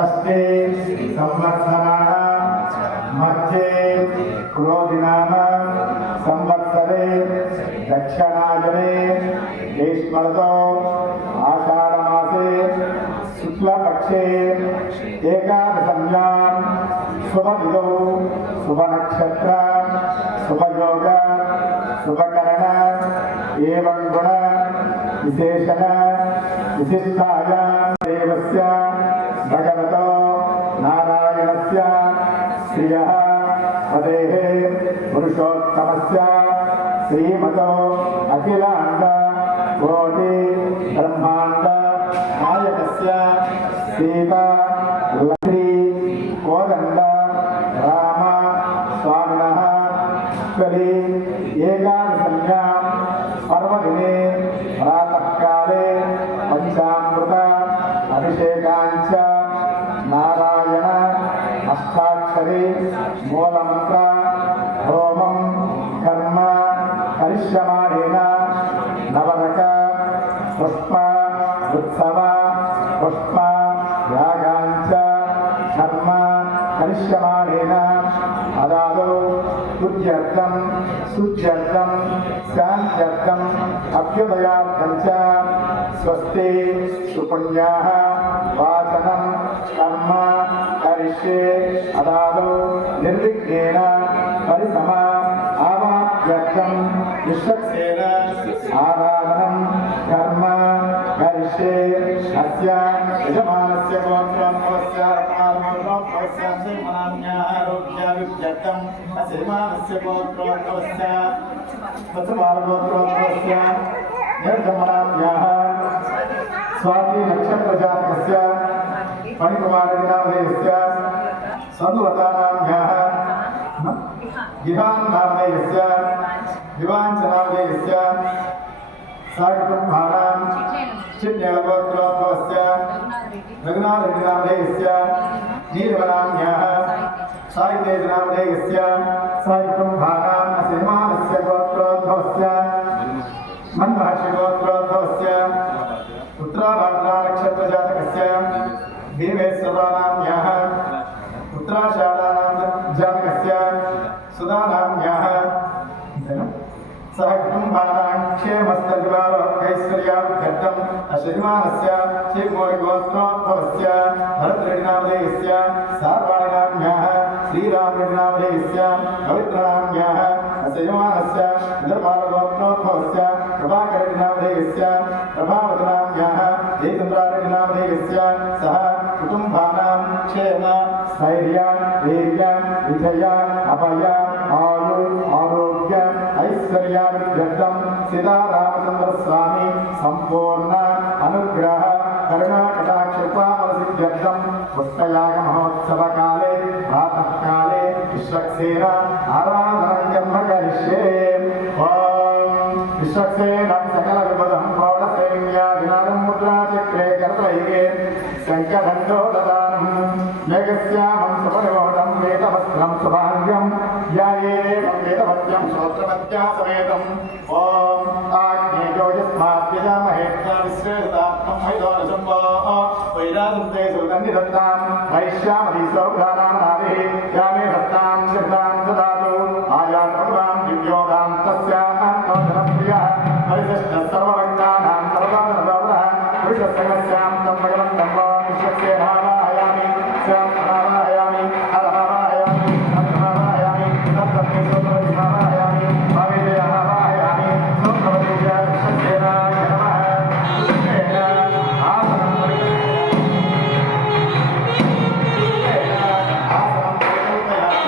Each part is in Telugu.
षष्ठे संवत्सराणां मध्ये क्रोधिनाम संवत्सरे दक्षिणायने ग्रीष्मर्तो आषाढमासे शुक्लपक्षे एकादशम्यां शुभदिनौ शुभनक्षत्र शुभयोग शुभकरण एवं गुण विशेषण विशिष्टायां देवस्य भगवतो नारायणस्य श्रियः पदेः पुरुषोत्तमस्य श्रीमतो अखिलाण्ड कोटि ब्रह्माण्ड नायकस्य सीता लक्ष्मी कोदण्ड राम स्वामिनः कलि एकादशम्यां पर्वदिने प्रातःकाले पंचामृत अभिषेकाञ्च नारायण अष्टाक्षरी मूलमन्त्र होमं कर्म करिष्यमाणेन नवरक पुष्प उत्सव पुष्प यागाञ्च कर्म करिष्यमाणेन अदादौ तुज्यर्थं सुच्यर्थं शान्त्यर्थम् अभ्युदयार्थं च स्वस्ति सुपुण्याः वाचनं कर्म करिष्ये अदादौ निर्विघ्नेन परिसम आवाप्यर्थं विश्वक्सेन आराधनं कर्म करिष्ये अस्य यजमानस्य गोत्रोद्भवस्य रत्नात्मगोत्रोद्भवस्य श्रीमनान्यारोग्याभिव्यक्तम् अस्य यजमानस्य गोत्रोद्भवस्य वत्सपालगोत्रोद्भवस्य निर्जमनान्याः स्वाति नक्षत्रजातकस्य फणिकुमारनामधेयस्य सदुलतानाम्याः गिहान् नामधेयस्य दिवाञ्चनामधेयस्य साकुटुम्बानां चिन्यलगोत्रोद्भवस्य रघुनाथरेड्डिनामधेयस्य नीलवनाम्याः सायितेजनामधेयस्य साकुटुम्बानाम् असिमानस्य गोत्रोद्भवस्य मन्महर्षिगोत्रोद्भवस्य उत्तराभाद्रानक्षत्रजातकस्य भीमेश्वरानाम्याः उत्तराषाढानां जातकस्य सुधानाम्याः सह कुटुम्बानां क्षेमस्तजुवालोकैश्वर्याभ्यर्थम् अश्वमानस्य श्रीमोरिगोत्रोद्भवस्य भरतरेड्डिनामधेयस्य सार्वाणिनाम्याः श्रीरामरेड्डिनामधेयस्य पवित्रनाम्याः अश्वमानस्य इन्द्रपालगोत्रोद्भवस्य प्रभाकरेड्डिनामधेयस्य प्रभावतनाम्याः जयचन्द्रारेड्डिनामधेयस्य सह कुटुम्बानां क्षेम स्थैर्य वीर्य विजय अभय आयु आरोग्य ऐश्वर्याभिवृद्ध्यर्थं सीतारामचन्द्रस्वामी संपूर्ण अनुग्रह करुणाकटाक्षकृपामलसिद्ध्यर्थं पुष्पयागमहोत्सवकाले प्रातःकाले विश्वक्सेन आराधनं कर्म करिष्ये। विश्वक्सेनं सकलविपदं प्रौढसैन्यादिनादं मुद्राचक्रे कर्तयिके शङ्खदण्डोददानं मेघश्यामं सुपरिमोदं वेदवस्त्रं शुभाङ्गं ध्यायेदेवं वेदवत्यं श्रोत्रवत्या समेतम् ॐ आग्नेयोजस्माद्यजामहे विश्वेदात्मं हैदोनशम्भोः वैरासुते सुगन्धिदत्तां वैश्यामती सौभ्रानामनादिः यामे दत्तां सिद्धां ददातु आयातमुदां दिव्योदां तस्याः प्रियः परिशिष्टः सर्वभक्तानां सर्वभक्तः पुरुषसंगस्यां तं भगवन् तं विश्वक्सेन आवाहयामि स्याम् आवाहयामि आवाहयामि आवाहयामि तत्तस्मै सोत्रवति आवाहयामि भावेदे आवाहयामि सोत्रवति विश्वक्सेनाय नमः। विश्वेन आसनं परिकल्पयामि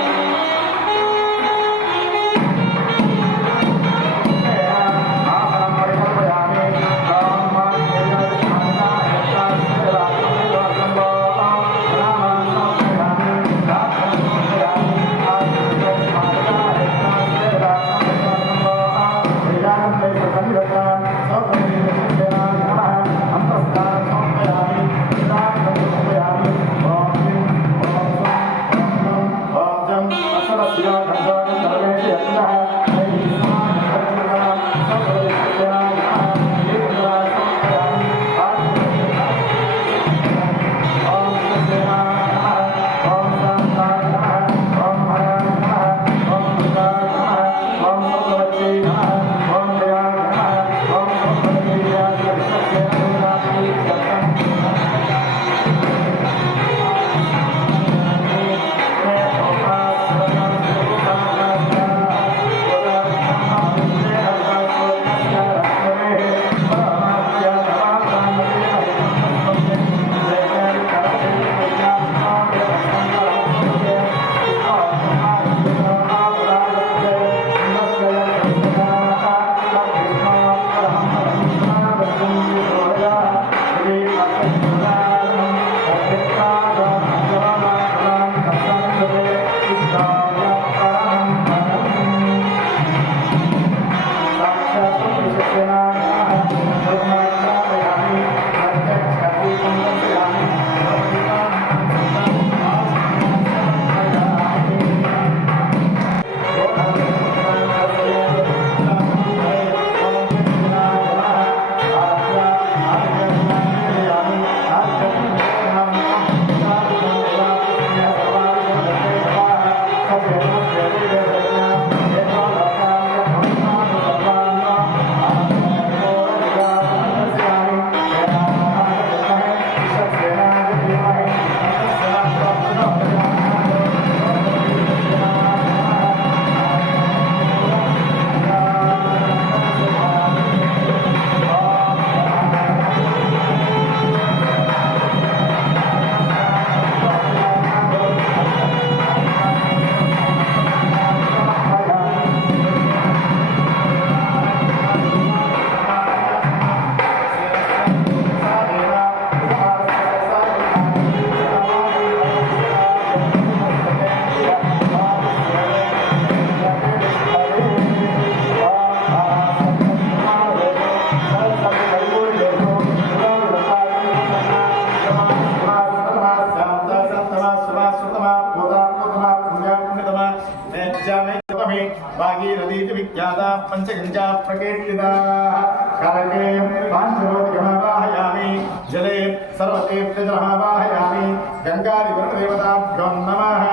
पंचगंजा प्रकीर्तिताः कालके पांचरोधिकमावाहयामि जले सर्वतीर्थजलमावाहयामि गंगादिवरदेवताभ्यो नमः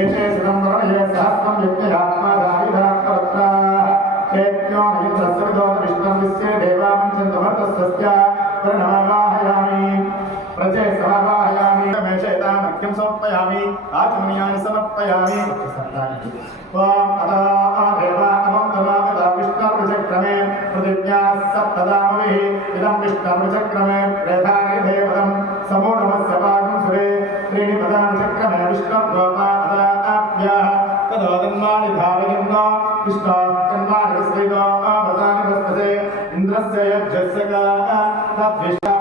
एते सिदम्बरमये सहस्रं यज्ञयात्मा दाविधाकवत्राः चैत्यो नयिन्द्रस्विदो विष्णुविस्य देवामञ्चन्तमर्तस्य प्रणमावाहयामि प्रजे समावाहयामि मेषेतामर्घ्यं समर्पयामि आचमनीयानि समर्पयामि त्वाम् अदा देवा अहं तदावदा विष्णुर्विचक्रमे पृथिव्याः सप्तदामभिः इदं विष्णुर्विचक्रमे प्रेधानि देवतं समूढमस्य पाकं सुरे त्रीणि पदानि चक्रमे विष्णुर्गोपा अदाभ्यः तदोदन्मानि धारयन्न विष्णोर्कन्मानि श्रीतो व्रतानि वस्तसे इन्द्रस्य यज्ञस्य तद्विष्टा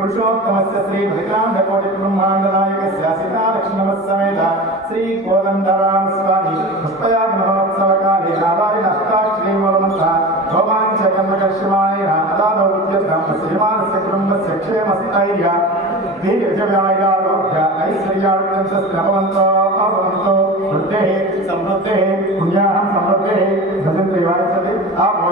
पुरुषोत्तमस्य श्री ब्रह्मांडनायकस्य सीतालक्ष्मणसमेत श्री कोदंडराम स्वामी पुष्पयाग महोत्सवकाले नारायण अष्टाक्षरीमूलमन्त्रः रोमाञ्चकर्मकर्षमाणेन अदादौ उद्यतं श्रीमानस्य कुटुम्बस्य क्षेमस्थैर्य दीर्घव्यायारोग्य ऐश्वर्यार्थं भवन्तो वृद्धेः समृद्धेः पुण्याः समृद्धेः भजन्त्रिवाचते आपो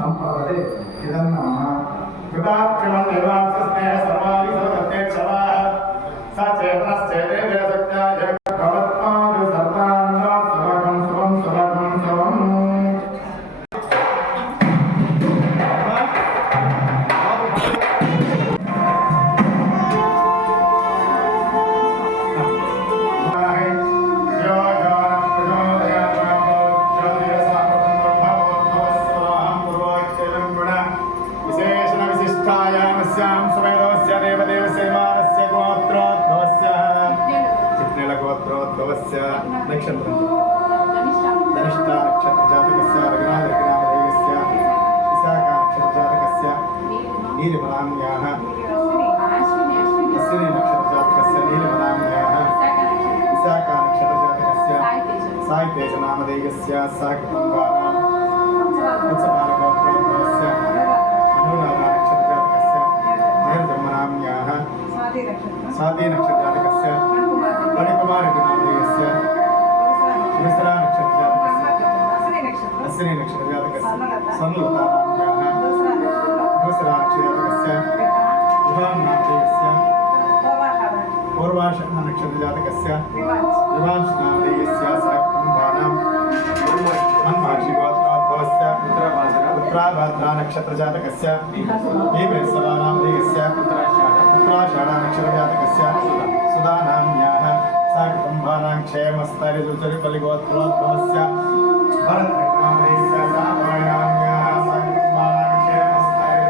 संपदे इदं नमः कृताक्रमं निर्वासस्ते सर्वाणि सर्वते क्षमाः सचेतनश्चेते देशज्ञाय भवत्पाद सर्वान् सुभगं शुभं सुभगं शुभम् स्वाति नक्षत्रजातकस्य मणिकुमारी नामधेयस्य मिश्रा नक्षत्रजातकस्य अश्विनी नक्षत्रजातकस्य स्वर्णलता नामधेयः मिश्रा नक्षत्रजातकस्य विभां नामधेयस्य पूर्वाषाढ नक्षत्रजातकस्य विभांश नामधेयस्य सहकुटुम्बानां मन्मार्षि गोत्रोद्भवस्य उत्तराभाद्रा नक्षत्रजातकस्य हेमवत्सला नामधेयस्य उत्तराषाढ नक्षत्रजातकस्य सुधानाम्न्याः सहकुटुम्बानां क्षेमस्थैर्यजुचरिपलिगोत्रोद्भवस्य भरतनामधेयस्य सामान्याम्न्याः सहकुटुम्बानां क्षेमस्थैर्यजुचरिपलिगोत्रोद्भवस्य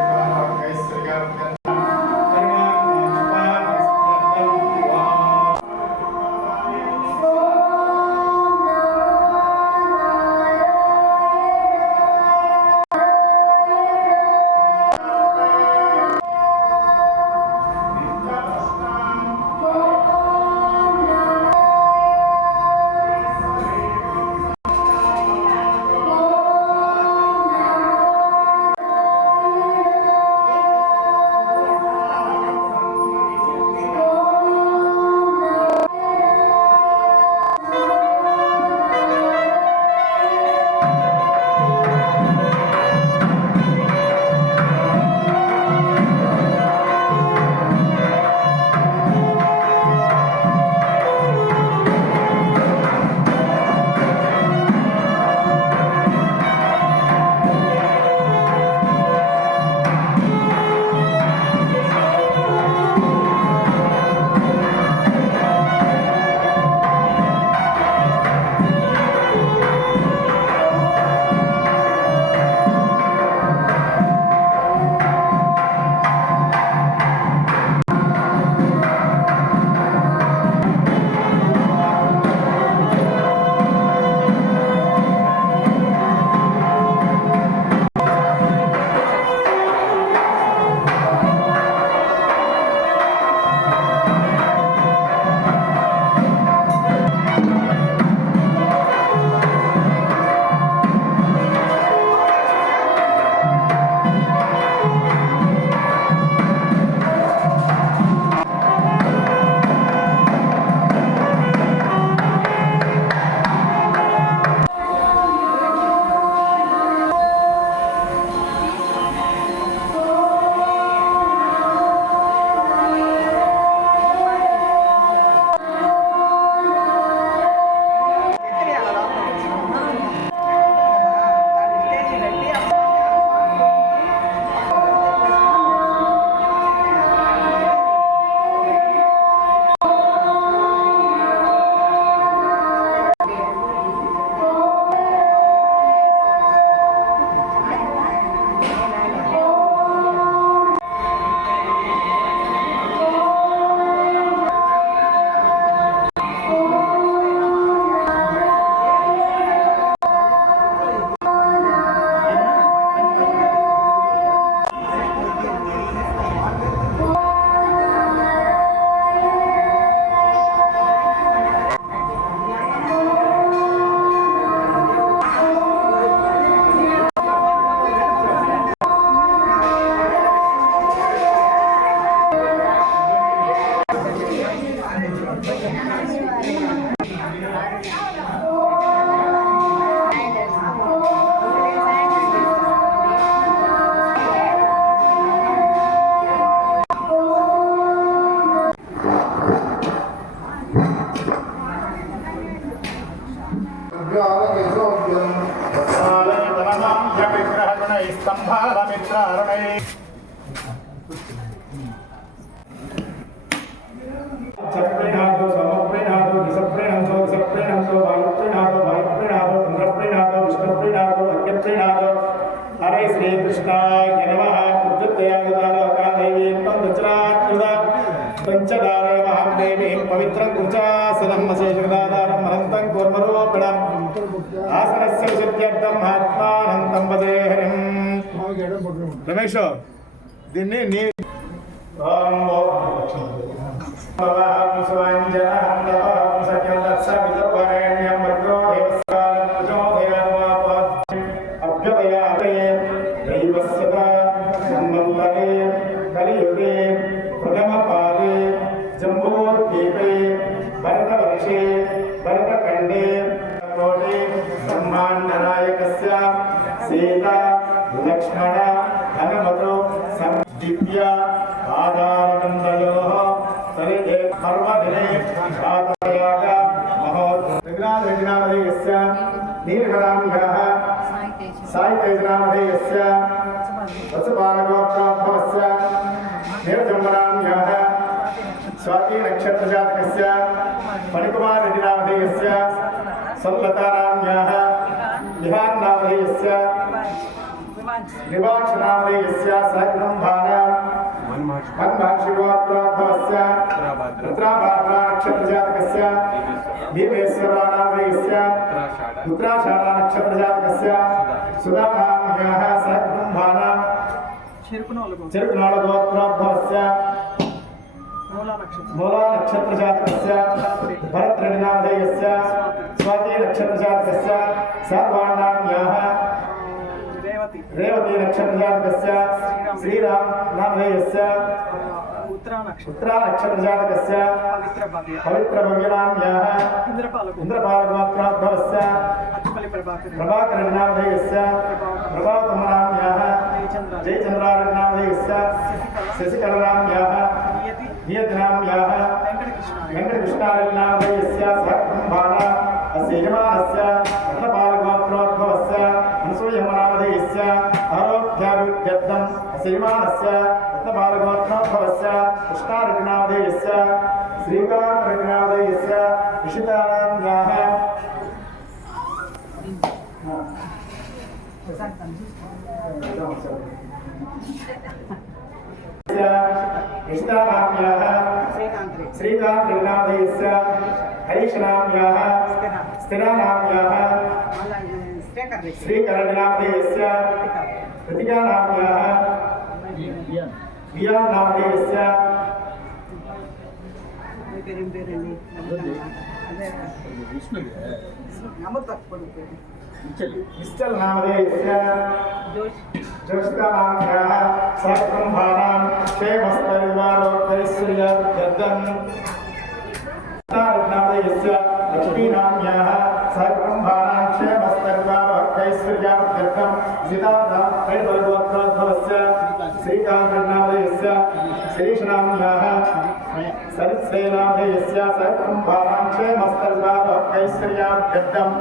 रमेश దీన్ని నీ కలియుగే ప్రథమ పాదే జంబు दक्षे भरतखण्डे कोटि ब्रह्माण्डनायकस्य सीता लक्ष्मण हनुमतो दिव्य आधारकन्दयोः सरिते पर्वदिने प्रातःयाग महोत्सवस्य नीलकराम्यः सायितेजनामधेयस्य वत्सपालगोत्रोद्भवस्य नीलजम्बराम्यः स्वातिनक्षत्रजातकस्य मणिकुमाररेड्डिनामधेयस्य संलताराम्यः विहान्नामधेयस्य निवाक्षनामधेयस्य सहकुटुम्बानां मन्महर्षिगोत्रोद्भवस्य उत्तराभाद्रानक्षत्रजातकस्य भीमेश्वरानामधेयस्य उत्तराषाढानक्षत्रजातकस्य सुधानाम्यः सहकुटुम्बानां चिरुकुनाळगोत्रोद्भवस्य मूला नक्षत्रजातकस्य भरतरेड्डिनामधेयस्य स्वाति नक्षत्रजातकस्य सर्वाणाम्यः रेवती नक्षत्रजातकस्य श्रीराम नामधेयस्य उत्तरा नक्षत्रजातकस्य पवित्रभव्यनाम्यः इन्द्रपालगोत्रोद्भवस्य प्रभाकरनामधेयस्य प्रभावतमनाम्यः जयचन्द्रारनामधेयस्य शशिकलनाम्यः नियतिनाम्यः वेङ्कटकृष्णारनामधेयस्य सहकुटुम्बानां अस्य यजमानस्य रत्नपालगोत्रोद्भवस्य अनसूयमनामधेयस्य आरोग्याभिवृद्ध्यर्थम् अस्य यजमानस्य रत्नपालगोत्रोद्भवस्य कृष्णारेड्डिनामधेयस्य श्रीकान्तरेड्डिनामधेयस्य निशितानाम्याः निशितानाम्याः श्रीकान्तरेड्डिनामधेयस्य हरीशनाम्याः स्थिरानाम्याः श्रीकरनामधेयस्य कृतिकानाम्याः वियानामधेयस्य निश्चलनामधेयस्य जोषितानाम्याः सहकुटुम्बानां क्षेमस्परिवारोक्तैश्वर्यवृद्ध्यर्थम् नामधेयस्य लक्ष्मीनाम्याः सहकुटुम्बानां क्षेमस्परिवारोक्तैश्वर्यवृद्ध्यर्थम् सीतानामधेयस्य श्रीकान्तनामधेयस्य श्रीशनाम्याः सरित्सेनामधेयस्य सहकुटुम्बानां क्षेमस्परिवारोक्तैश्वर्यवृद्ध्यर्थम्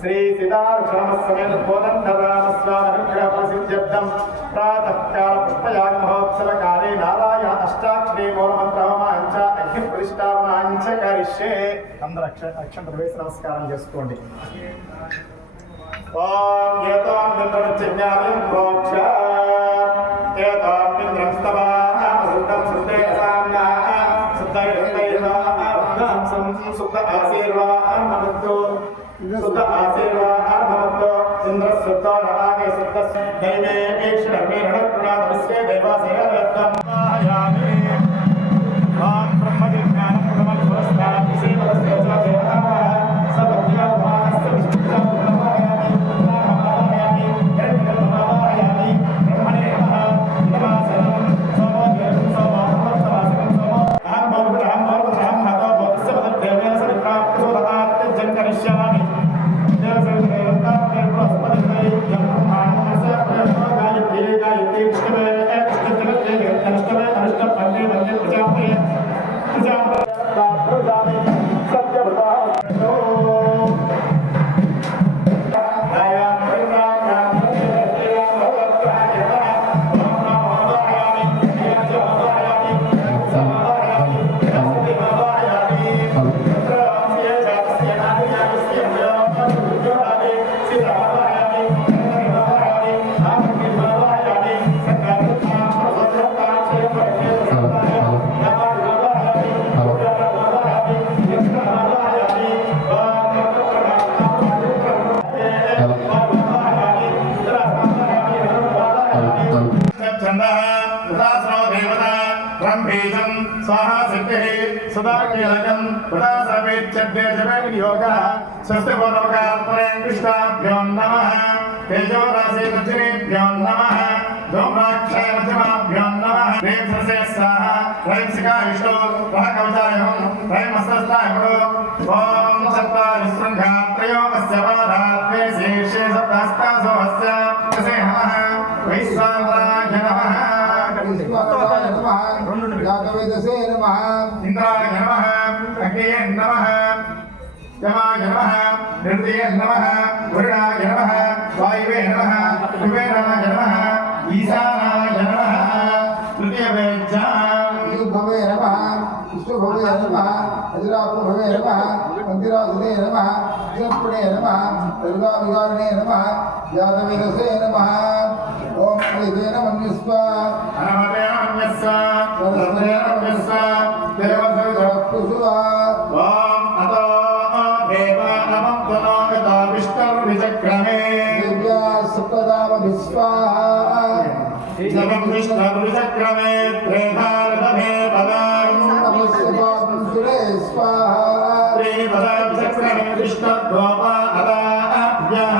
श्री सीतालक्ष्मणसमेत कोदण्डरामस्वामिनुग्रहप्रसिद्ध्यर्थम् प्रातःकाल पुष्पयाग महोत्सवकाले नारायण अष्टाक्षरी मूलमन्त्रहोमाञ्च अग्निप्रतिष्ठापनाञ्च करिष्ये అందరూ అక్షంతలు వేసి నమస్కారం చేసుకోండి. ఓం ఏతామింద్రచిజ్ఞానం ప్రోక్ష ఏతామింద్రం స్తవానామ శుద్ధం శుద్ధేసామ్నా శుద్ధైర్వైర్వాహంసం శుద్ధ ఆశీర్వాదమస్తు शुद्ध आशीर्वाद इंद्र शुद्ध नरागे शुद्ध दैवे ईश्वरमे रणकृणादस्य देवासेयरत्तम आयामि ओम ब्रह्मज्ञानं प्रमल पुरस्तात् विषयवस्य च देवः सबभ्याभास्य विष्णुः ब्रह्मयामि ब्रह्मणे नमः नमः सोमोद्यं सोमोत्तमासं सोमो अहं भवद्रहं हतो भवस्य पददेवेन सविप्राप्तोदहात् जन्करिष्यामि स्वाहा सिद्धिः सदा कीलकं पुरा सर्वेच्छद्वे जपविनियोगः स्वस्तिपूर्वकात्मने कृष्णाभ्यो नमः तेजो राशि दक्षिणेभ्यो नमः धूम्राक्षय मध्यमाभ्यो नमः प्रेम सस्य स्वाहा प्रेम सिका विष्णु वह कवचाय हम प्रेम मस्तस्तायमो ओम सत्तारि शृंगात्रयो अस्य पादात्वे शीर्षे सप्तहस्तासो अस्य तसे नमः वैश्वानराय नमः विश्वाय नमः जातवेदसे नमः इंद्राय नमः अग्नये नमः यमाय नमः निर्दये नमः वरुणाय नमः वायुवे नमः कुबेराय नमः ईशानाय नमः तृतीयवेज्जा भवे नमः विष्णुभवे नमः अजराभवे नमः मंदिरासने नमः जपणे नमः दुर्गाविहारिणे नमः जातवेदसे नमः ओम हरिदेव नमः अनमते नमस्सा सरस्वते नमस्सा देवसवितरपुषुवा ओम अतो देवा नमः गता विष्णुर्विचक्रमे दिव्या सप्तदाम विश्वाहा जपं विष्णुर्विचक्रमे त्रेधारदभे पदां सुरे स्वाहा त्रिपदाविचक्रमे विष्णुर्गोपा अदाभ्यः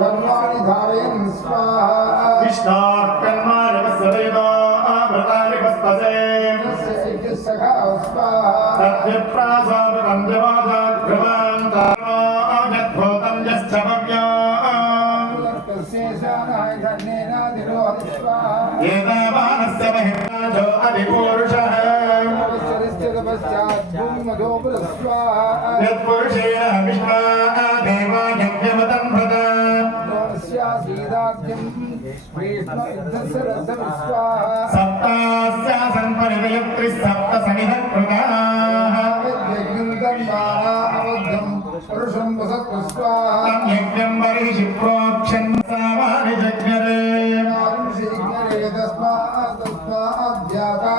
धर्माणि धारयन् स्वाहा विष्णोर्कन्मानवस्य देवो अमृतानि वस्तसे सखा स्वाहा तद्विप्रासादं देवाजाग्रवान् तारो यद्भूतं यश्च भव्यो तस्येषानाय धन्येनादिरो स्वाहा एतावानस्य महिमाजो अधिपूरुषः पश्चात् भूमिमधोपुर स्वाहा यत्पुरुषेण विश्वा देवा यज्ञमतं भदा स्यासीदाद्यं श्रीष्णस्य रसं स्वाहा सप्तास्यासन् परिवयत्रिः सप्तसमिधः कृताः पुरुषं वसतु स्वाहा तं यज्ञं बर्हिषि प्रोक्षन् सामानि जज्ञरे तस्माद्ध्याता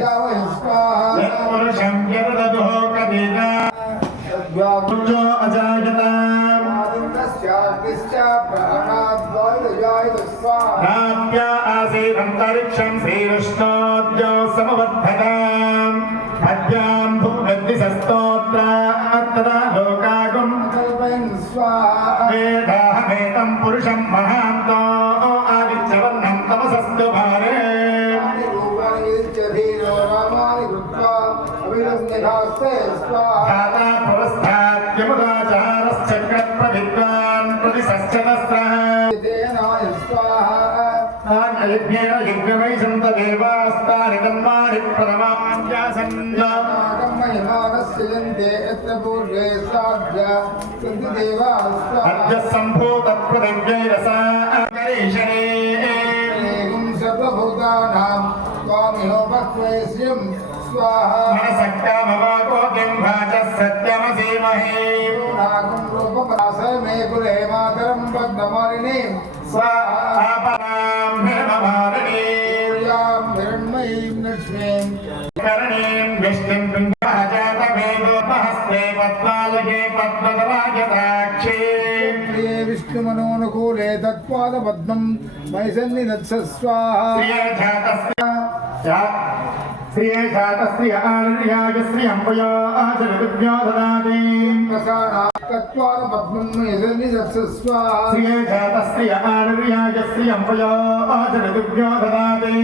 यावय स्वाहा यत्पुरुषं यददुः कविता व्यापुर्जो अजायता प्राप्य आसीदन्तरिक्षं श्रीकृष्णोद्यो समवर्धताम् अद्यां भुग्नद्दिशस्तोत्रात् तदा लोकागुम् वेदाहमेतं पुरुषं महान्तो आदित्यवर्णं तमसस्तु भारे धाता पुरस्ताद्यमुदाचारश्चक्रप्रविद्वान् प्रतिसश्चतस्रः यज्ञेन यज्ञमैषन्त देवास्तानि तन्मानि अद्य सम्भूतप्रदिव्यैरसा सर्वभूतानां स्वामिनोपक्वेश्यं स्वाहा मनसक्कामवाकोकिं भाजः सत्यमसीमहि नागं रूपमासय मे कुले मातरं पद्ममालिनीं स्वाहापनां हिरणमालिनीं यां हिरण्मयीं लक्ष्मीं करणीं विष्णुं पिङ्गजातवेदोपहस्ते पद्मालये पद्मधराजताक्षी प्रिये विष्णुमनोनुकूले तत्पादपद्मं मयि सन्निधत्स स्वाहा श्रियेषातस्त्रिय आर्याय श्रियम्बयो आचरदिव्यो ददाति तत्पादपद्मं मयि सन्निधत्स स्वाहा श्रियेषातस्त्रिय आर्याय श्रियम्बयो आचरदिव्यो ददाति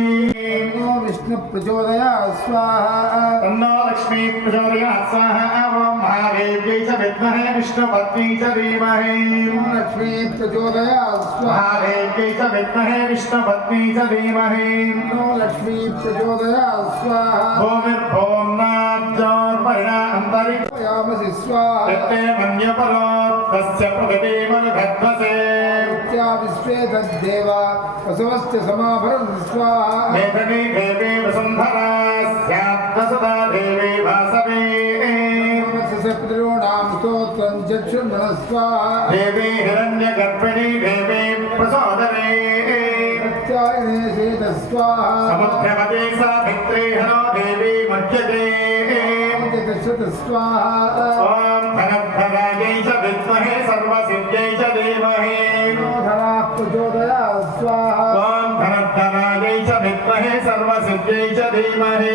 विष्णु प्रचोदयात् स्वाहा तन्नो लक्ष्मी प्रचोदयात् स्वाहा ॐ महादेव्यै च विद्महे विष्णुपत्न्यै च धीमहि लक्ष्मी प्रचोदयात् स्वाहा महादेव्यै च विद्महे विष्णुपत्न्यै च धीमहि लक्ष्मी प्रचोदयात् स्वाहा भूमिर्भोम्नाद्योर्परिणा अन्तरिक्षयामसि स्वाहा यत्ते मन्यपरो तस्य प्रगतिमनुधध्वसे विश्वे तद्देव वसवश्च समाभरन् स्वाहा वेदने देवे वसुन्धरा स्यात् वसुधा देवी वासवे पितॄणां स्तोत्रं चक्षुर्मनः स्वाहा देवी हिरण्यगर्भिणी देवी प्रसोदरे प्रत्यायने शेत स्वाहा समुद्रमते सावित्री हनो देवी मध्यते चक्षुत स्वाहा ॐ धनद्धरायै च विद्महे सर्वसिद्ध्यै च धीमहि धरा प्रचोदयात् स्वाहा ॐ धनद्धरायै च विद्महे सर्वसिद्ध्यै च धीमहि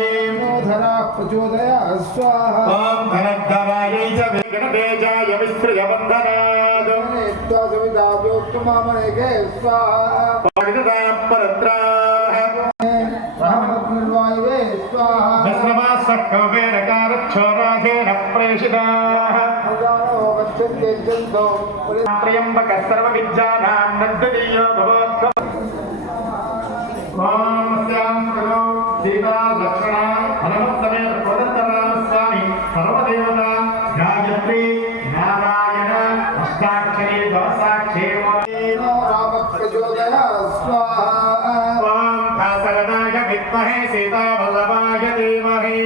धरा प्रचोदयात् स्वाहा ॐ धनद्धरायै च विघ्नतेजाय विस्तृयबन्धनात् सविताव्योत्तमामनेके स्वाहा परत्राः निर्वायुवे स्वाहा दस्रवासः कवेरकारक्षोराधे प्रेषिताः त्र्यम्बकः सर्वविद्यानां नद्दीयो भवोत्तमः सीता लक्ष्मणा हनुमत्समेत कोदण्डरामस्वामी सर्वदेवता गायत्री नारायण अष्टाक्षरी द्वासाक्षी दासरथाय विद्महे सीतावल्लभाय धीमहि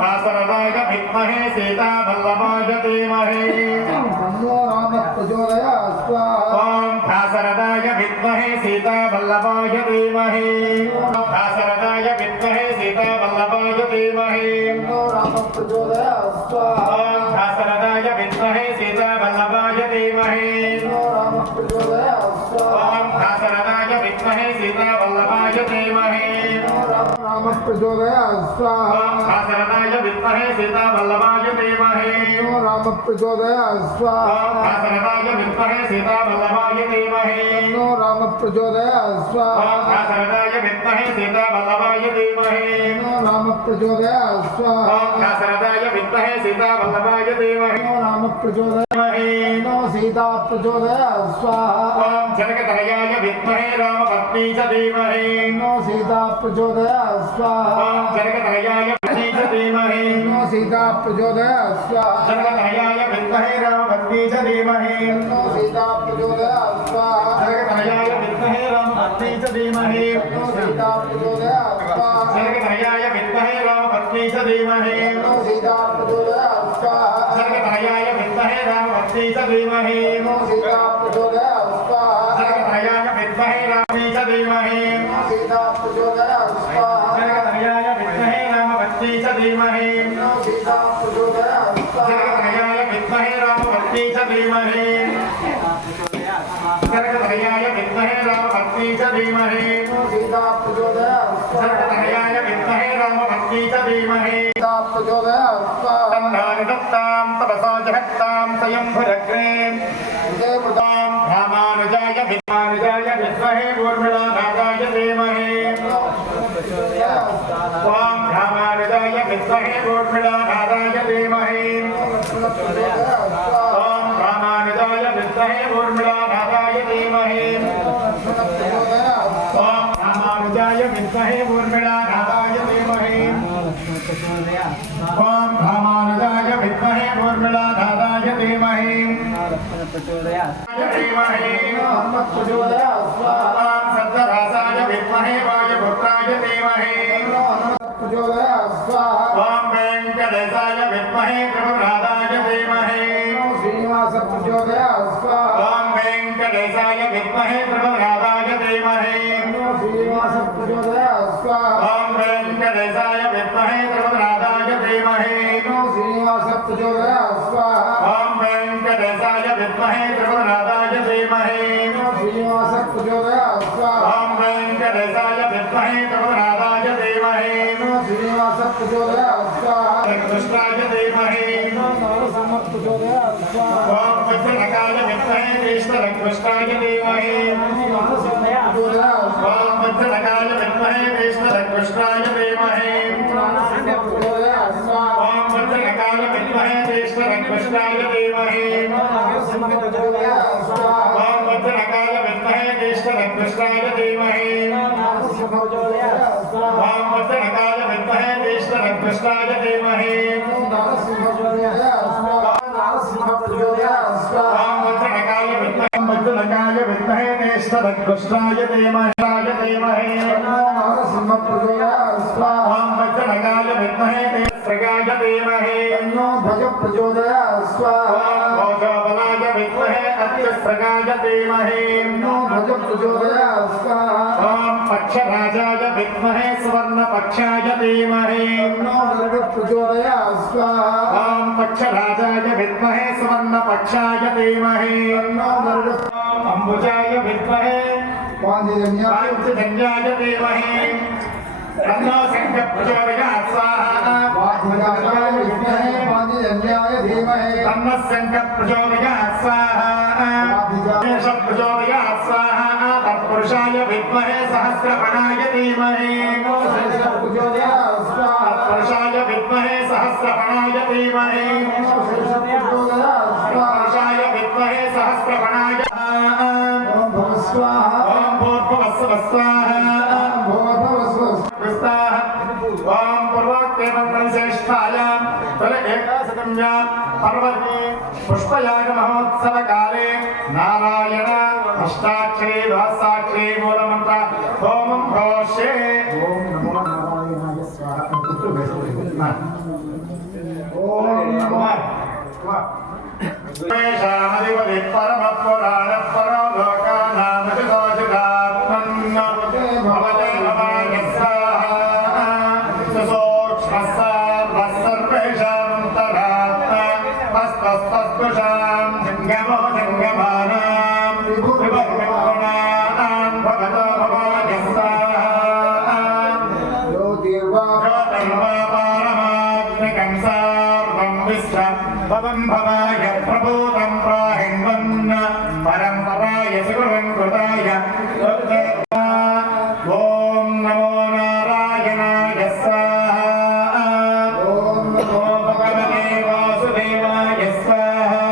दासरथाय विद्महे सीतावल्लभाय धीमहि दासरथाय विद्महे सीतावल्लभाय धीमहि दासरथाय विद्महे सीतावल्लभाय धीमहि दासरथाय विद्महे सीतावल्लभाय धीमहि दासरथाय विद्महे सीतावल्लभाय धीमहि दासरथाय विद्महे सीतावल्लभाय धीमहि दासरथाय विद्महे सीतावल्लभाय धीमहि दासरथाय विद्महे सीतावल्लभाय धीमहि दासरथाय विद्महे सीतावल्लभाय धीमहि सीता प्रचोदयात् स्वाहा जनकतनयाय विद्महे रामपत्नी च धीमहि सीता प्रचोदयात् स्वाहा जनकतनयाय पत्नी च धीमहि सीता प्रचोदयात् स्वाहा जनकतनयाय विद्महे रामपत्नी च धीमहि सीता प्रचोदयात् स्वाहा जनकतनयाय विद्महे रामपत्नी च धीमहि सीता प्रचोदयात् स्वाहा जनकतनयाय विद्महे रामपत्नी च धीमहि सीता प्रचोदयात् स्वाहा जनकतनयाय विद्महे रामपत्नी च धीमहि सीता प्रचोदयात् स्वाहा जनकतनयाय विद्महे रामपत्नी च धीमहि सीता प्रचोदयात् स्वाहा जनकतनयाय विद्महे रामपत्नी च धीमहि सीता प्रचोदयात् स्वाहा जनकतनयाय विद्महे रामपत्नी च धीमहि जनकतनयाय विद्महे रामपत्नी च धीमहि सीता प्रचोदयात् स्वाहा जनकतनयाय विद्महे रामपत्नी च धीमहि सीता प्रचोदयात् स्वाहा तन्नानि दत्तां तपसा जहत्तां स्वयंभुरग्रे देवतां रामानुजाय विद्महे ऊर्मिळानादाय धीमहि त्वां रामानुजाय विद्महे ऊर्मिळानादाय धीमहि त्वां रामानुजाय विद्महे ऊर्मिळानादाय धीमहि त्वां रामानुजाय विद्महे ऊर्मिळानादाय धीमहि त्वां रामानुजाय विद्महे ऊर्मिळानादाय धीमहि धीमहि प्रचोदयात् स्वाहा सद्गरासाय विद्महे वायुपुत्राय धीमहि प्रचोदयात् स्वाहा त्वां वेङ्कटेशाय विद्महे त्रिपुरादाय धीमहि श्रीनिवास प्रचोदयात् स्वाहा त्वां वेङ्कटेशाय विद्महे त्रिपुरादाय धीमहि श्रीनिवास प्रचोदयात् स्वाहा त्वां वेङ्कटेशाय विद्महे त्रिपुरादाय धीमहि श्रीनिवास प्रचोदयात् स्वाहा त्वां वेङ्कटेशाय विद्महे त्रिपुरादाय धीमहि श्रीनिवास प्रचोदयात् स्वाहा त्वां वेङ्कटेशाय विद्महे त्रिपुरादाय धीमहि श्रीनिवास प्रचोदयात् स्वाहा कृष्णाय धीमहि नरसिंह प्रचोदयात् स्वाहा त्वां वज्रनकाय विद्महे कृष्णाय धीमहि प्रचोदयात् त्वां वज्रनकाय विद्महे कृष्णाय धीमहि प्रचोदयात् स्वाहा त्वां वज्रनकाय विद्महे कृष्णाय धीमहि नरसिंह प्रचोदयात् स्वाहा त्वां वज्रनकाय विद्महे कृष्णाय धीमहि नरसिंह प्रचोदयात् स्वाहा त्वां वज्रनकाय विद्महे कृष्णाय धीमहि नरसिंह प्रचोदयात् स्वाहा नरसिंह प्रचोदयात् स्वाहा त्वां वज्रनकाय विद्महे कृष्णाय धीमहि नरसिंह प्रचोदयात् स्वाहा त्वां वज्रनकाय विद्महे स्रगाय धीमहि भज प्रचोदयात् स्वाहा भोजोबलाय विद्महे अत्यस्रगाय धीमहि भज प्रचोदयात् स्वाहा त्वां पक्षराजाय विद्महे सुवर्णपक्षाय धीमहि गरुड प्रचोदयात् स्वाहा त्वां पक्षराजाय विद्महे सुवर्णपक्षाय धीमहि गरुड अम्बुजाय विद्महे पांचजन्य पाञ्चजन्याय धीमहि तन्नो शङ्खः प्रचोदयात् स्वाहा वाधिकाय विद्महे पांचजन्याय धीमहि तन्नः शङ्खः प्रचोदयात् स्वाहा गणेश प्रचोदयात् स्वाहा तत्पुरुषाय विद्महे सहस्रफणाय धीमहि प्रचोदयात् स्वाहा तत्पुरुषाय विद्महे सहस्रफणाय धीमहि पुरुषाय विद्महे सहस्रफणाय ओम भव स्वाहा ओम भूर्भुवस्सुवः स्वाहा स्वाहा ओम पूर्वोक्ते मन्त्रश्रेष्ठायां तल एकादशम्यां पर्वते पुष्पयाग महोत्सव काले नारायण अष्टाक्षरे द्वादशाक्षरे मूलमन्त्र ओम घोषे ओम नमो नारायणाय स्वाहा ओम नमो वेशामधिपति परमपुराणपरो लोकानामधिगोचरात्मन् भवते भवाय स्वाहा सुसूक्ष्मः सर्वेषामन्तरात्मा हस्तस्तस्पृशां जङ्गमो जङ्गमानां विभुर्विभुर्गुणानां भवतो भवाय स्वाहा ज्योतिर्वा पारमात्मिकं सर्वं विश्वं भवं भवाय प्रभूतं प्राहिण्वन् परम्पराय सुगुरुं कृताय ॐ नमो नारायणाय स्वाहा ओम नमो भगवते वासुदेवाय स्वाहा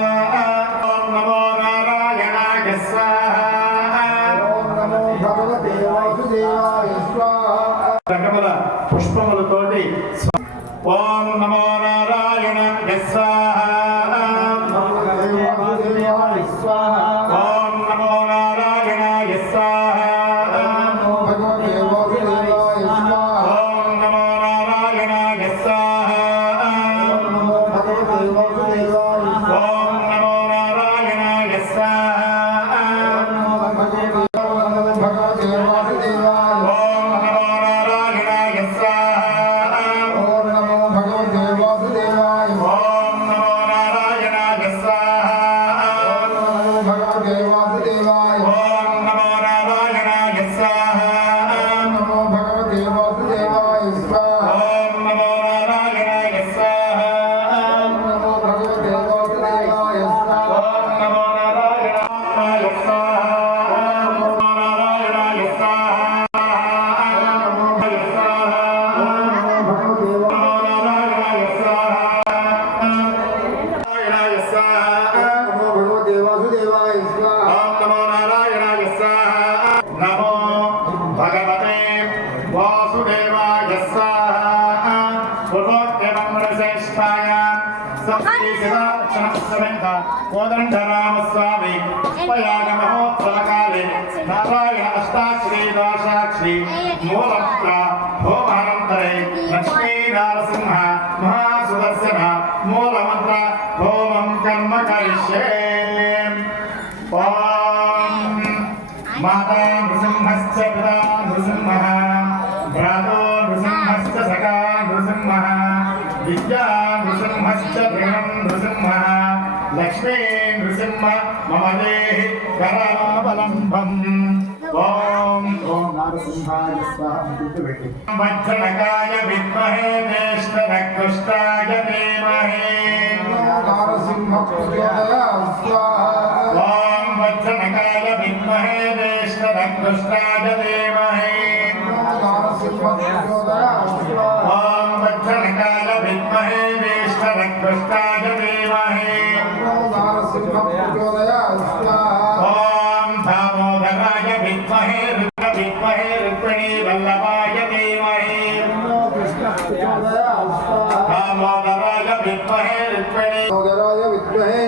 ॐ नमो नारायणाय स्वाहा ओम नमो भगवते वासुदेवाय स्वाहा రకముల పుష్పములతోటి ఓం నమో నారాయణాయ స్వాహా भगवते वासुदेवाय स्वाहा ఓం నమో నారాయణాయ స్వాహా भगवते वासुदेवाय स्वाहा ఓం నమో నారాయణాయ స్వాహా नमो भगवते वासुदेवाय ఓం నమో నారాయణాయ స్వాహా नमो भगवते वासुदेवाय ఓం నమో నారాయణాయ స్వాహా ओम नमो भगवते वासुदेवाय ఓం నమో నారాయణాయ స్వాహా नमो भगवते वासुदेवाय ఓం నమో నారాయణాయ స్వాహా नमो भगवते वासुदेवाय स्वाहा ఓం నమో నారాయణాయ స్వాహా नमो भगवते वासुदेवाय स्वाहा ఓం నమో నారాయణాయ స్వాహా ఓం నమో నారాయణాయ స్వాహా नमो भगवते నమో నారాయణాయ స్వాహా నారాయణాయ స్వాహా नमो भगवते वासुदेवाय स्वाहा ఓం నమో నారాయణాయ స్వాహా నమో భగవతే వాసుదేవాయ స్వాహా పూర్వోక్తేశ్రేష్టాయ సప్తి శివాక్షణస్సమేత కోదండరామస్వామి పుష్పయాగ మహోత్సవకాలే నారాయణ అష్టాక్షరీ ద్వాదశాక్షరీ మూలమంత్ర హోమానంతరే లక్ష్మీనారసింహ మహాసుదర్శన మూలమంత్ర హోమం కర్మ కరిష్యే ఓం మాతా నృసింహశ్చ పితా నృసింహః భ్రాతో నృసింహశ్చ సఖా నృసింహః విద్యా నృసింహశ్చ ధృవం నృసింహः లక్ష్మీ నృసింహ మమ దేహి కరావలంబం ఓం ओम नारसिंहाय स्वाहा गुरुदेव వజ్రనకాయ విద్మహే జ్యేష్ఠనకృష్టాయ ధీమహి नारसिंह प्रचोदयात् स्वाहा ఓం వజ్రనకాయ విద్మహే జ్యేష్ఠనకృష్టాయ ధీమహి नारसिंह प्रचोदयात् स्वाहा ఓం వజ్రనకాయ విద్మహే జ్యేష్ఠనకృష్టాయ ధీమహి नारसिंह प्रचोदयात् स्वाहा ఓం దామోదరాయ విద్మహే విద్మహే రుక్మిణీ వల్లభాయ ధీమహి कृष्ण प्रचोदयात् स्वाहा దామోదరాయ విద్మహే రుక్మిణీ सहोदराय विद्महे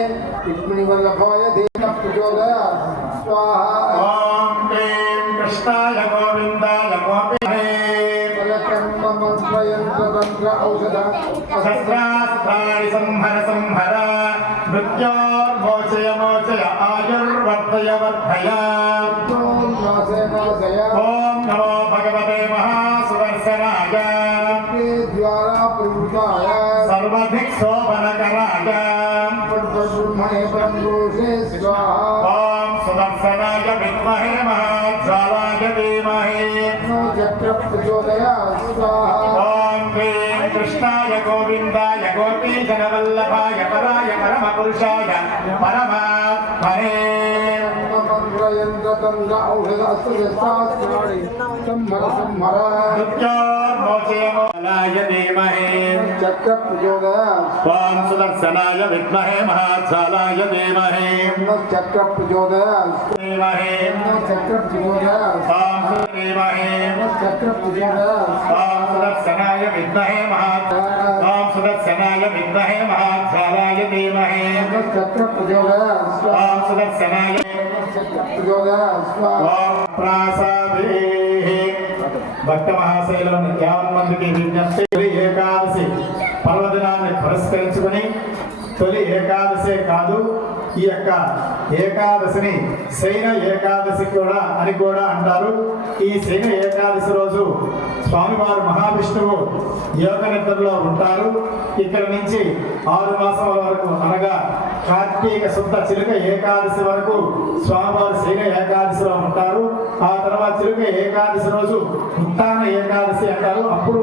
रुक्मिणीवल्लभाय धीमहि प्रचोदयात् स्वाहा ఓం క్లీం కృష్ణాయ గోవిందాయ గోపిహే कलकम्बमन्त्रयन्त्रतन्त्र औषध సహస్రాస్త్రాణి సంహర సంహర మృత్యోర్మోచయ మోచయ ఆయుర్వర్ధయ వర్ధయ नाशय ఓం నమో భగవతే మహాసుదర్శనాయ द्वारा प्रवृत्ताय సర్వధిక్ శోభనకరాయ ब्रह्मणे परमपुरुषे स्वाहा ఓం సుదర్శనాయ విద్మహే మహాజ్వాలాయ ధీమహి नो चक्र प्रचोदयात् स्वाहा ఓం క్లీం కృష్ణాయ గోవిందాయ గోపీజనవల్లభాయ పరాయ పరమపురుషాయ పరమాత్మనే मन्त्रयन्त्रतन्त्र औषध अस्त्रशस्त्रास्त्राणि संहर संहर మృత్యోర్మోచయ మోచయ सुदर्शनाय धीमहि चक्र प्रचोदयात् ओम सुदर्शनाय विद्महे महाकालाय धीमहि चक्र प्रचोदयात् धीमहि चक्र प्रचोदयात् ओम धीमहि चक्र प्रचोदयात् ओम सुदर्शनाय विद्महे ओम सुदर्शनाय विद्महे महाकालाय धीमहि चक्र प्रचोदयात् ओम सुदर्शनाय प्रचोदयात् ओम प्रासादेः భక్త మహాశైలను 51 మందికి విజ్ఞప్తి తొలి ఏకాదశి పర్వదినాన్ని పురస్కరించుకుని తొలి ఏకాదశే కాదు ఈ యొక్క ఏకాదశిని శయన ఏకాదశి కూడా అని కూడా అంటారు. ఈ శయన ఏకాదశి రోజు స్వామివారు మహావిష్ణువు యోగ నిద్రలో ఉంటారు. ఇక్కడ నుంచి 6 మాసముల వరకు అనగా కార్తీక శుద్ధ చిలుక ఏకాదశి వరకు స్వామివారు శయన ఏకాదశిలో ఉంటారు. ఆ తర్వాత చిలుక ఏకాదశి రోజు ఉత్తాన ఏకాదశి అంటారు. అప్పుడు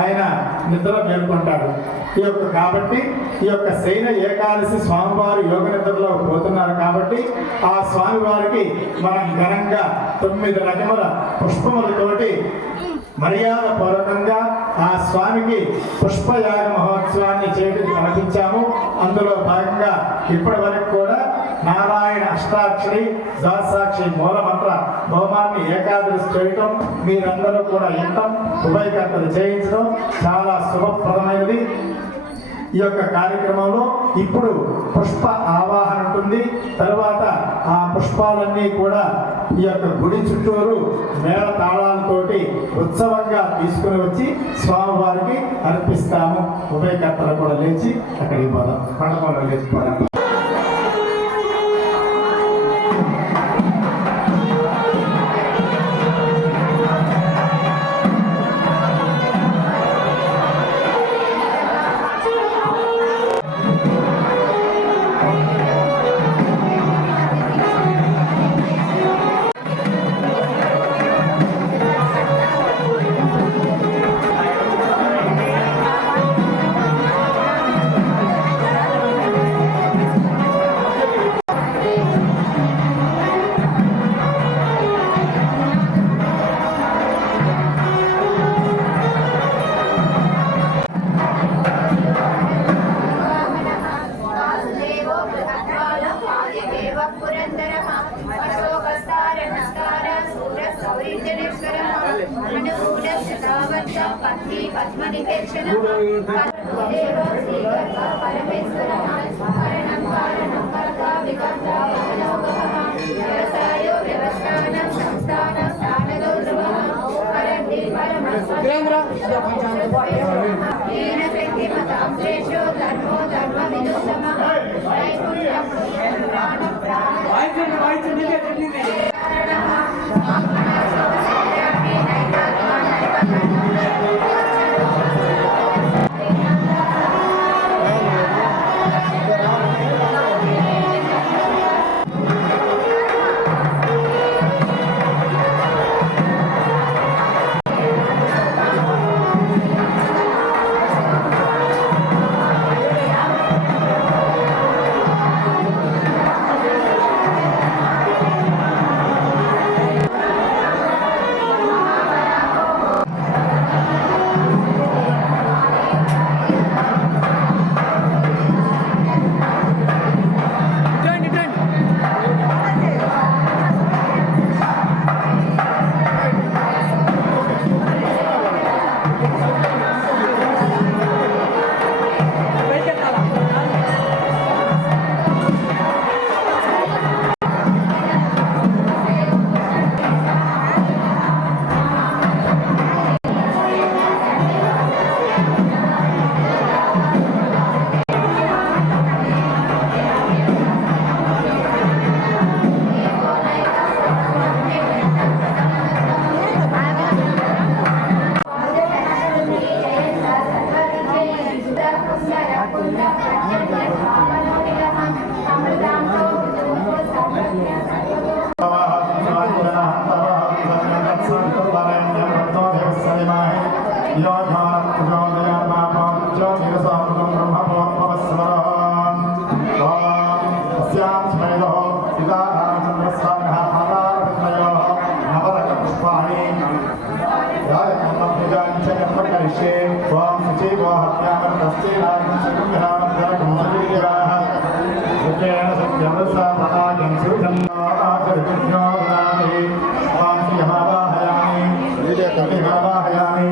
ఆయన నిద్ర మేల్కొంటాడు. కాబట్టి ఈ యొక్క శయన ఏకాదశి స్వామివారు యోగ నిద్రలో పోతున్నారు కాబట్టి ఆ స్వామివారికి మనం ఘనంగా 9 రకముల పుష్పములతోటి మర్యాద పూర్వకంగా ఆ స్వామికి పుష్పయాగ మహోత్సవాన్ని చేయడం కనిపించాము. అందులో భాగంగా ఇప్పటి వరకు కూడా నారాయణ అష్టాక్షరి ద్వాదశాక్షరి మూలమంత్ర హోమాన్ని ఏకాదశి చేయటం మీరందరూ కూడా వినటం ఉభయకర్తలు చేయించడం చాలా శుభప్రదమైనది. ఈ యొక్క కార్యక్రమంలో ఇప్పుడు పుష్ప ఆవాహన ఉంటుంది. తర్వాత ఆ పుష్పాలన్నీ కూడా ఈ యొక్క గుడి చుట్టూరు మేళ తాళాలతోటి ఉత్సవంగా తీసుకుని వచ్చి స్వామివారికి అర్పిస్తాము. ఉభయకర్తలు కూడా లేచి అక్కడికి పోదాం, మండపంలో లేచిపోదాం. करिष्ये ओम शुचिको हत्यामर्तस्ते नागं सकुंभरामद्धरकं सवीर्याः सुखेन सत्यमृतसामनागं सुजन्नाचरितुज्ञोदामि ओम श्रीहमावाहयामि श्रीहमावाहयामि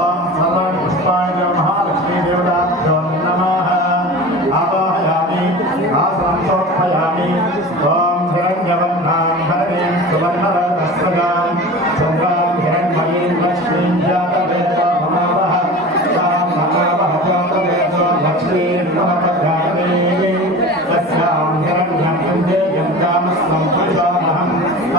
ओम सर्वाणि पुष्पाणि महालक्ष्मी देवताभ्यो नमः आवाहयामि आसनं समर्पयामि ओम हिरण्यवर्णां हरिं सुवर्णरत्नस्रजां चन्द्रां हिरण्मयीं लक्ष्मीं जातवेदो ममावह तां ममावह जातवेदो लक्ष्मीं नमपध्यामि तस्यां हिरण्यं कुञ्जेयं कामस्तं पूजामहं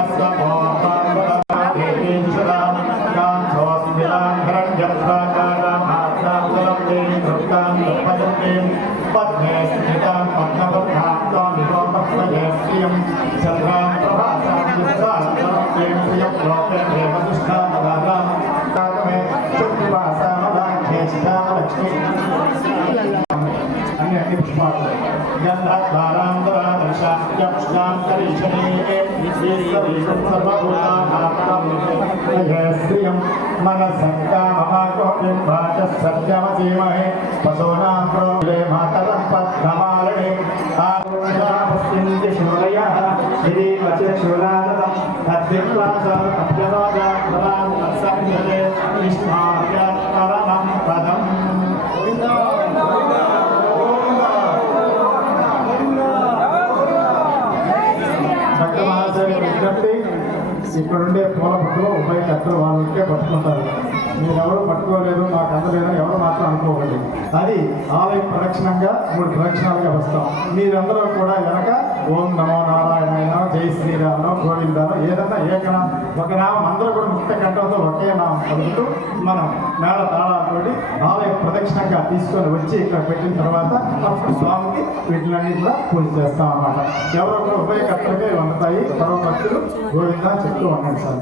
अस्य भोपार्वतीं सुरां यां सोऽस्मिलां हिरण्यप्राकारां आत्मां जलप्रीं भक्तां दुःखजन्तीं पद्मे स्थितां पद्मवर्धां तां विलोकप्रिये श्रियं चन्द्रां प्रभासां विस्तां जलप्रीं श्रियं लोके देवदुष्टामदानां तातमे शुक्तिवासामदाख्येष्टामलक्ष्मीं अन्य पुष्पाणि गन्धद्वारान्तरादर्शाख्यपुष्टां करीशने ईश्वरीशं सर्वभूतानां श्रियं मनसक्काममाकोपिं वाचः सत्यमसीमहे पशूनां प्रोले मातरं पद्ममालिने आरोग्यापस्मिन्ति शूलयः यदि वचशूलादतं तद्विप्लासमप्यरोगात्मनां तत्संजले विष्णाव्यात्मरणं पदम् ఇక్కడ ఉండే పూల పట్టులో ఉభయ కట్టలు వాళ్ళు ఉంటే పట్టుకుంటారు. మీరు ఎవరు పట్టుకోలేదు మాకు అందలేదా ఎవరు మాత్రం అనుకోకండి. అది ఆలయ ప్రదక్షిణంగా 3 ప్రదక్షిణాలుగా వస్తాం. మీరందరూ కూడా వెనక ఓం నమో నారాయణ జై శ్రీరామనో గోవిందానో ఏదన్నా ఏకనా ఒక నామం అందరూ కూడా ముక్త కంఠంతో ఒకే నామం పలుకుతూ మనం మేళ తాళాలతోటి ఆలయ ప్రదక్షిణంగా తీసుకొని వచ్చి ఇక్కడ పెట్టిన తర్వాత అప్పుడు స్వామికి వీటిలన్నీ కూడా పూజ చేస్తాం అన్నమాట. ఎవరో కూడా ఉభయ కట్టలకే వండుతాయి. పరమ భక్తులు గోవిందా చెప్తూ ఉండండి సార్.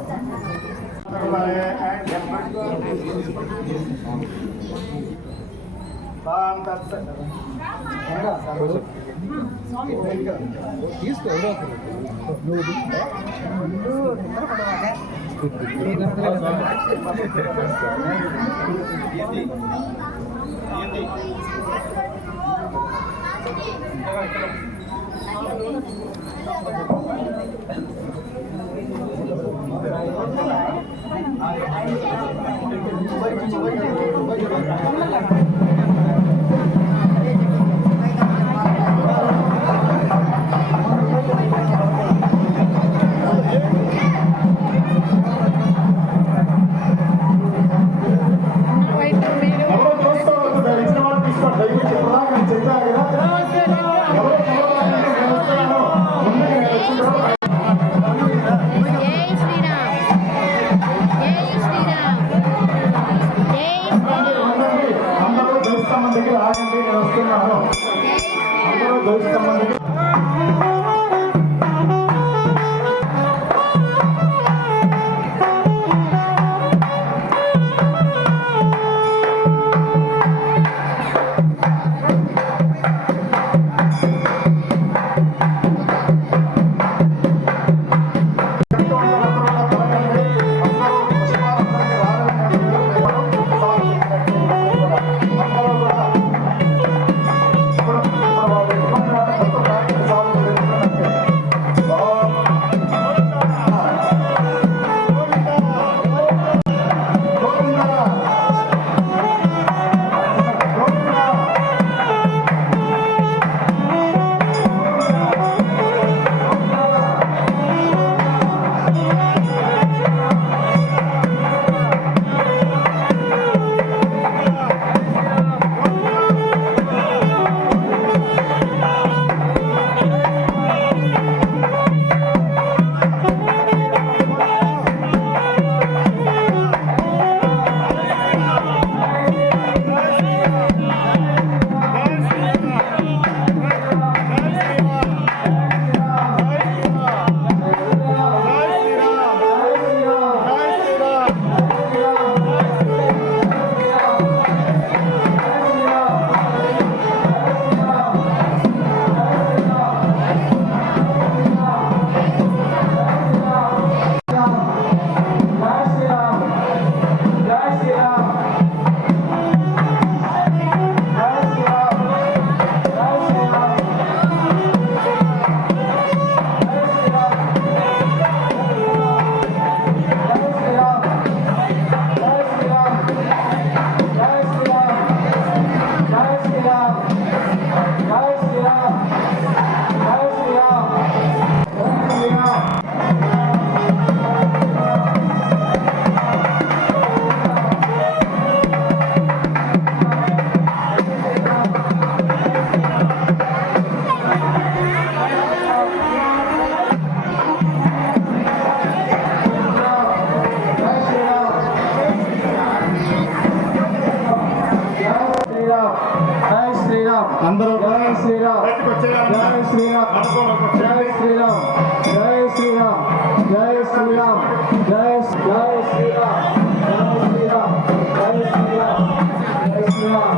జై శ్రీరామ్ జై శ్రీరామ్ జై శ్రీరామ్ జై శ్రీరామ్ జై శ్రీరామ్ జై శ్రీరామ్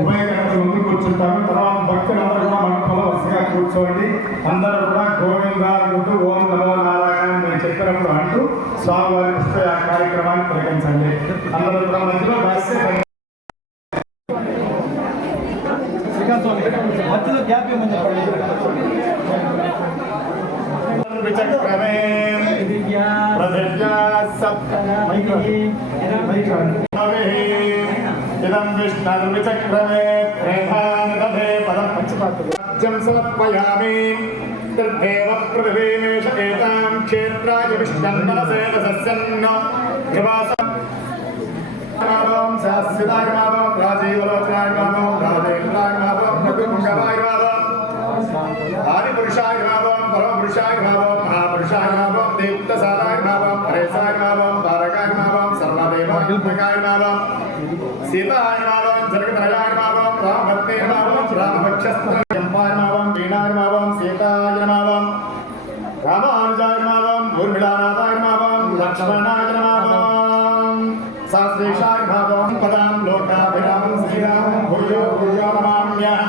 ఉభయకర్తలు ముందు కూర్చుంటారు. తర్వాత భక్తులందరూ కూడా మండపంలో వరుసగా కూర్చోండి. అందరూ కూడా గోవిందా అంటూ ఓం నమో నారాయణ నేను చెప్పినప్పుడు అంటూ స్వామివారి పుష్ప కార్యక్రమాన్ని తిలకించండి. అందరూ కూడా మధ్యలో విచక్రమే ప్రతిజ్ఞా సప్తమి ఇదం విష్ణుర్విచక్రమే త్రేధానిదధే పదం పంచపాత్రం సమర్పయామి తద్దేవ పృథివీమేష ఏతాం క్షేత్రాయ విష్ణన్మనసే వసస్యన్న నివాసం శాస్త్రిదాయ మావం రాజీవలోచనాయ మావం రాజేంద్రాయ మావం మధుముఖవాయ మావం ఆదిపురుషాయ మావం పరమపురుషాయ మావం మహాపురుషాయ మావం దీప్తసారాయ మావం హరేశాయ మావం తారకాయ మావం సర్వదేవాయ మావం సీతాయ మావం జగతనయాయ మావం రామభక్తేయ మావం రామభక్షస్త్రయంపాయ మావం వీణాయ మావం సీతాయ మావం రామానుజాయ మావం ఊర్మిళానాథాయ మావం లక్ష్మణాయ మావం శాస్త్రేశాయ మావం పదాం లోకాభిరామం శ్రీరామం భూయో భూయో నమామ్యః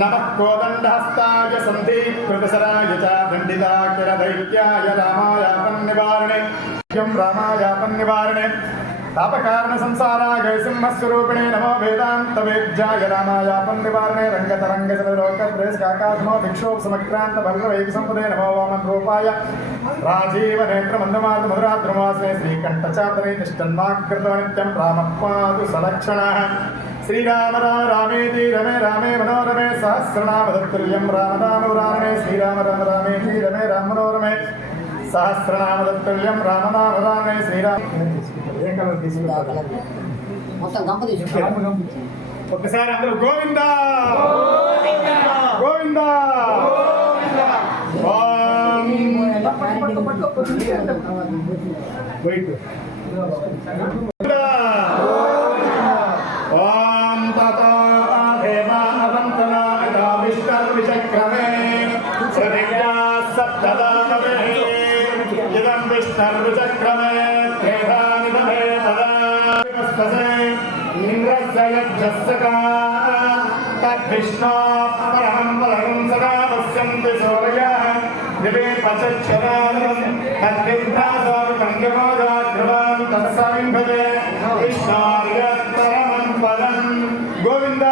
నమః కోదండహస్తాయ సందీప్కృతసరాయ చ దండితాకిరదైత్యాయ రామాయాపన్నివారణే రామాయాపన్నివారణే तापकारण संसाराय सिंहस्वरूपिणे नमो वेदांत वेद्याय रामायापन निवारणे रंगतरंग जललोक प्रेस काकात्मो विक्षोभ समक्रांत भद्रवैक संपदे नमो वामन रूपाय राजीव नेत्र मंदमाद मधुराद्रमासे श्रीकंठचातरे निष्ठन्माकृतो नित्यं रामपादु सलक्षणः श्रीराम रामेति रमे रामे मनोरमे सहस्रनाम तत्तुल्यं रामनामवराणे श्रीराम राम रामेति रमे राम मनोरमे सहस्रनाम तत्तुल्यं रामनामवराणे श्रीराम మొత్తం గంప తీసుకో ఒక్కసారి అందరూ గోవిందా గోవిందా ఓం ఓం తతో దేవా అవంతనా ఇదా విష్ణుర్విచక్రమే ప్రతిజ్ఞా సప్తదానమే ఇదం విష్ణుర్విచక్రమే త్రేధానిదమే तद्विष्णो परहं वरं सदा पश्यन्ति सूर्यः दिवे पचक्षरालं तद्विद्धासोपङ्गमोदाध्रुवं तत्सविं भजे कृष्णार्य परमं पदं गोविन्द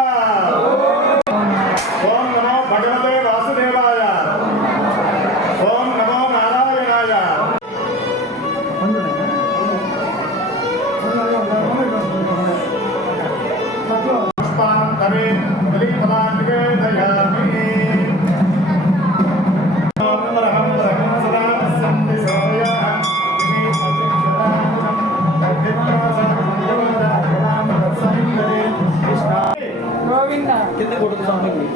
కింద కొడుకు స్వామికి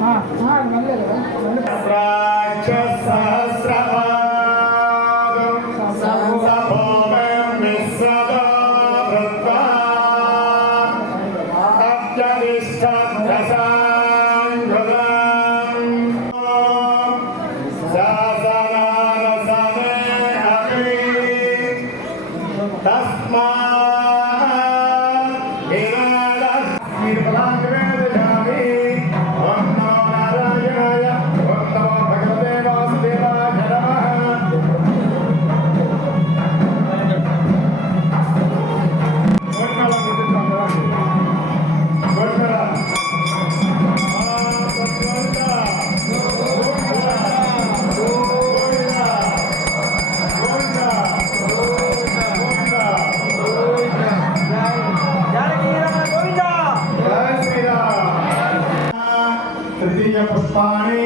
तृतीय पुष्पाणि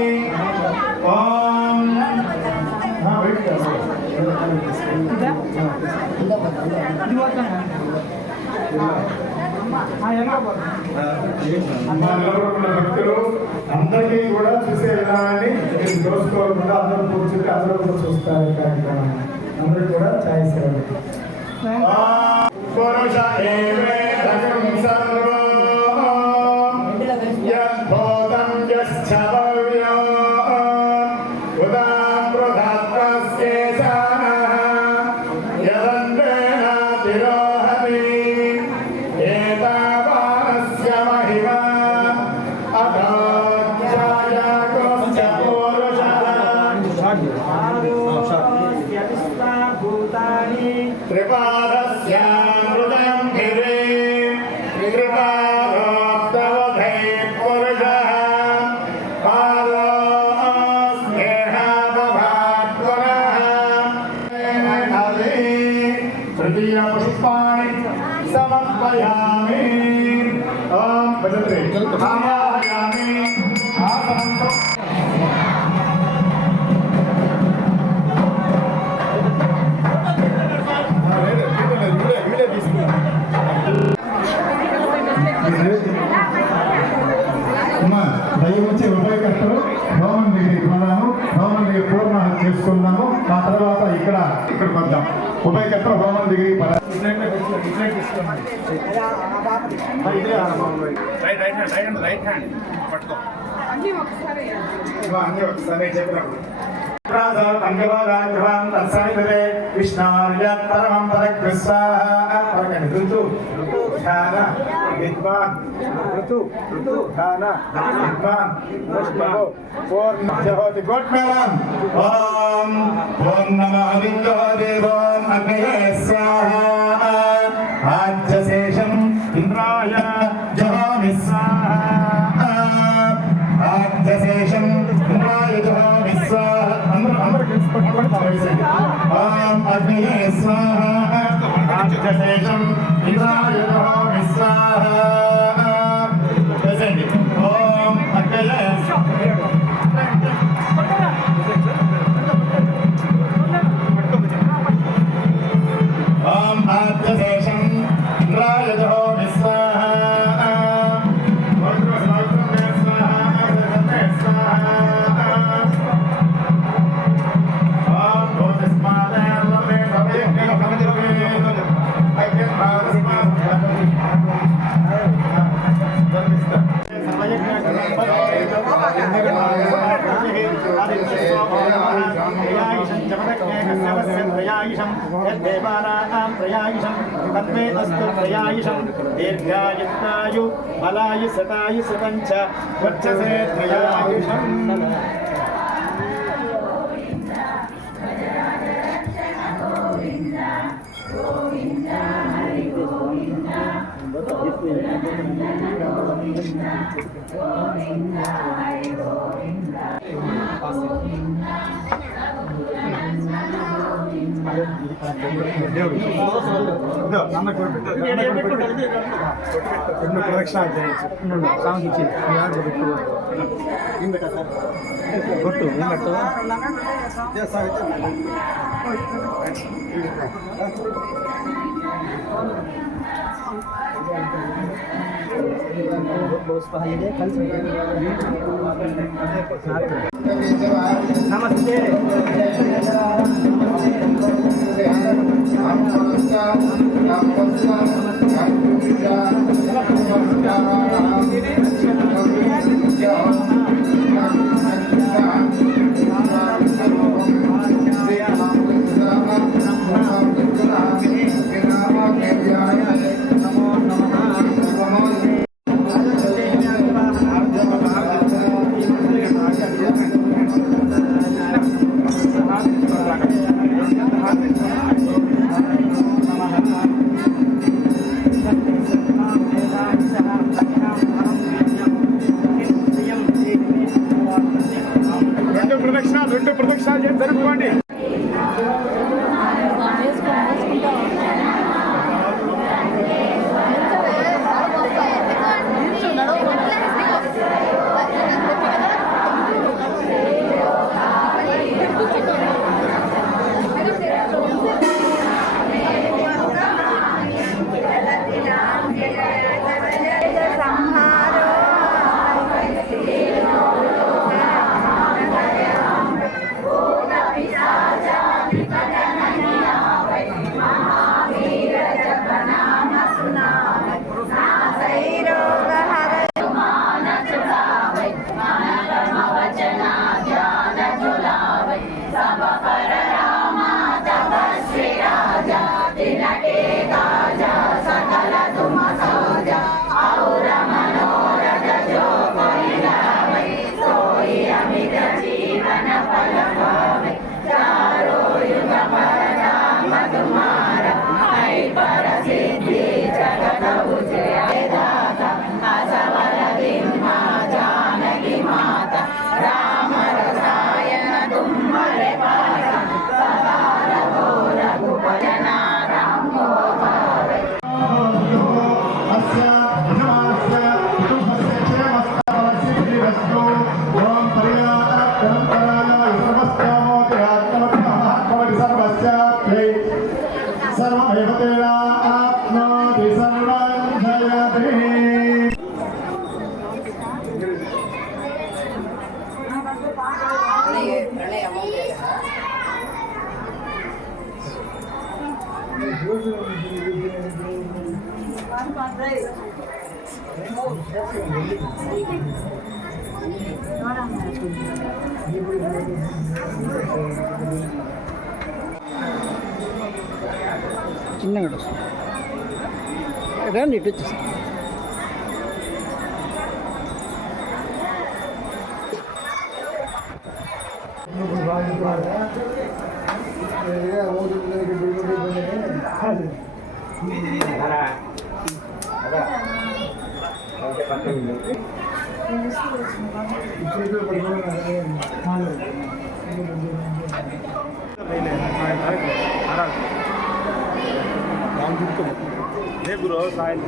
ओम భక్తులు అందరికీ కూడా చూసే విధానాన్ని మీరు చూసుకోకుండా అందరూ కూర్చుంటే అందరూ కూడా చూస్తారు ఈ కార్యక్రమాన్ని అందరూ కూడా ఛాయ్ సేవ పురుష ఏవేదకం సర్వం యద్భూతం యశ్చవ్యో ఉదాం బృహత్వస్యేషాః యదంతేన తిరోహతి ఏతావానస్య మహిమా అథోజ్జాయకోశ్చ పురుషః త్రిపాదస్యామృతం గిరే త్రిపాదోక్తవధై పురుషః పాదో స్నేహాభవాత్ పునః తృతీయ పుష్పాణి సమర్పయామి ఓం భజతే ఆవాహయామి ఆసనం దయవచ్చి ఉభయకర్తలు హోమం దగ్గరికి పోదాము హోమం దగ్గర పూర్ణాహం చేసుకుందాము ఆ తర్వాత ఇక్కడికి వద్దాం ఉభయకర్తలు హోమం దగ్గరికి అన్ని ఒకసారి చెప్పినప్పుడు విష్ణార్యత్తరమం ఋతు ధ్యాన విద్వాన్ ఋతు ధ్యాన విద్వాన్ పూర్ణి గుడ్ మేడం ఓం పూర్ణమాదిత్యో దేవం అగ్నయే స్వాహ ఆజ్యశేషం ఇంద్రాయ జహామి స్వాహ ఆజ్యశేషం ఇంద్రాయ జహామి స్వాహ ఓం అగ్నయే స్వాహ ఆజ్యశేషం ఇంద్రాయ జహామి స్వాహ ఓం అగ్నయే ఓం ఆజ్యశేషం ఇంద్రాయ జహామి స్వాహ దీర్ఘాయుక్తాయు బలాయు శతాయు శతంచ వర్చసే త్రయాయుషం ప్రదక్షిణ స్వామికి ఇచ్చి కొట్టు నమస్తే రెండు ప్రదక్షిణాలు చేసి జరుపుకోండి. చిన్నగా రండి ఇటు వచ్చేసి గురు సాయం